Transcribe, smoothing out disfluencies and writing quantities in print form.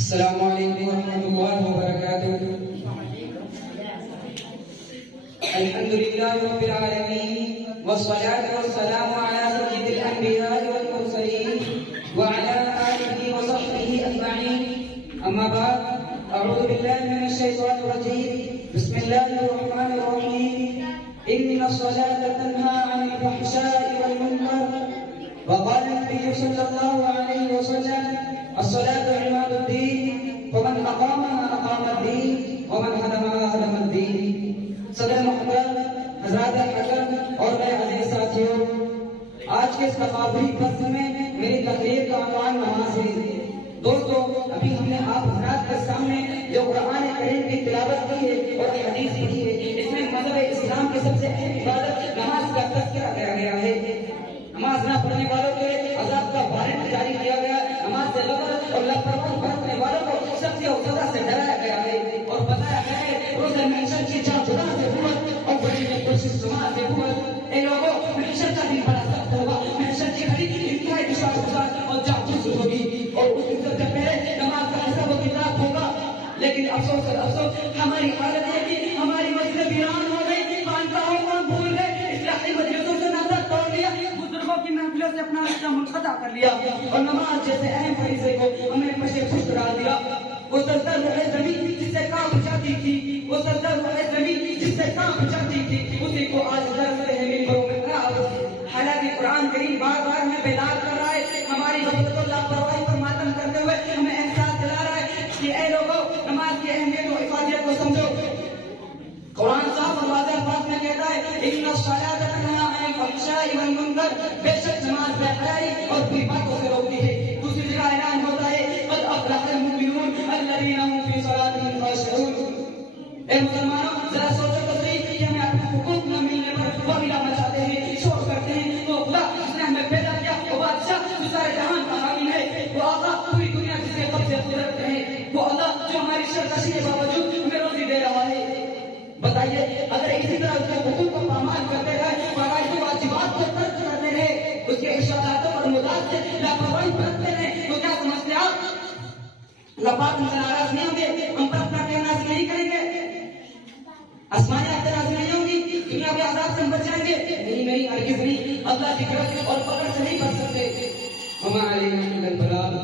السلام علیکم ورحمۃ اللہ وبرکاتہ. الحمد للہ رب العالمین والصلاة والسلام علی سید الانبیاء والمرسلین وعلی آلہ وصحبہ اجمعین. اما بعد، اعوذ باللہ من الشیطان الرجیم. بسم اللہ الرحمن الرحیم. ان الصلاة تنہی عن الفحشاء والمنکر. وقال النبي صلى الله عليه وسلم: الصلاة عماد الدين، فمن أقامها أقام الدين، ومن هدمها هدم الدين. صدر محترم حضرات حکم اور میرے عزیز ساتھیوں، آج کے اس تقابلی فصل میں میری تقریر کا عنوان نماز ہے. دوستو، ابھی ہم نے آپ حضرات کے سامنے جو قرآن کریم کی تلاوت کی ہے اور حدیث کی ہے، اس میں مذہب اسلام کی سب سے اہم عبادت نماز کا تذکرہ کیا گیا ہے. نماز نہ پڑھنے والوں کے عذاب کا وارنٹ جاری کیا گیا. نماز سے غفلت اور لاپرواہی برتنے والوں کو سختی اور سزا سے ڈرایا گیا ہے اور بتایا گیا ہے روزہ محشر کی چاچڑا سے بوت اور بڑی میں کوشش سما سے بوت. اے لوگوں، محشر کا دن بڑا سخت ہوگا. محشر کی گھڑی انتہائی دشوار گزار اور جاگوس ہوگی اور اس دن سے پہلے نماز کا حساب و کتاب ہوگا. لیکن افسوس اور افسوس، ہماری حالت ہے کہ ہماری مسجد ویران ہو گئی، خانقاہوں کو بھول گئے، اصلاحی مجلسوں سے ناطہ توڑ لیا، کی محفلوں سے اپنا رشتہ منقطع کر لیا اور نماز جیسے اہم فریضے کو ہم نے پشے پشت ڈال دیا. وہ سجدہ روح زمین جس سے کانپ جاتی تھی، وہ سجدہ روح زمین جس سے کانپ جاتی تھی، اسی کو آج درستے ہیں منبروں میں خراب. حالانکہ قرآن کریم بار بار ہمیں بیدار کر رہا ہے، ہماری غفلت و لاپرواہی پر ماتم کرتے ہوئے ہمیں احساس دلا رہا ہے کہ اے لوگوں، نماز کی اہمیت و افادیت کو سمجھو. قرآن صاحب اور واضح الفاظ میں کہتا ہے: ان الصلاۃ تنہی عن الفحشاء والمنکر، بے شک نماز بے حیائی اور بری باتوں سے روکتی ہے. دوسری جگہ اعلان ہوتا ہے: قد افلح المؤمنون الذین هم فی صلاتهم خاشعون. اے مسلمانوں، ذرا سوچو تو صحیح کہ ہمیں اپنے حقوق نہ ملنے پر وبیلا مچاتے ہیں، شور کرتے ہیں. تو خدا جس نے ہمیں پیدا کیا، وہ بادشاہ جو سارے جہان کا حاکم ہے، وہ آقا پوری دنیا جس کے قبضے قدرت میں ہے، وہ اللہ جو ہماری سرکشی کے باوجود ہمیں روزی دے رہا ہے. بتائیے، اگر اسی طرح اس کے حقوق کو پامال کرتے رہے، فرائض و واجبات کو ترک کرتے رہے، اس کے ارشادات اور مدات سے لاپرواہی برتتے رہے، تو کیا سمجھتے آپ اللہ پاک ہم سے ناراض نہیں ہوں گے؟ ہم پر اپنا کہنا نازل نہیں کریں گے؟ آسمانی آیتیں نازل نہیں ہوں گی؟ دنیا کے عذاب سے ہم بچ جائیں گے؟ نہیں، ہرگز نہیں. اللہ کی قدرت اور فقر سے نہیں بچ سکتے. وما علینا الا البلاغ.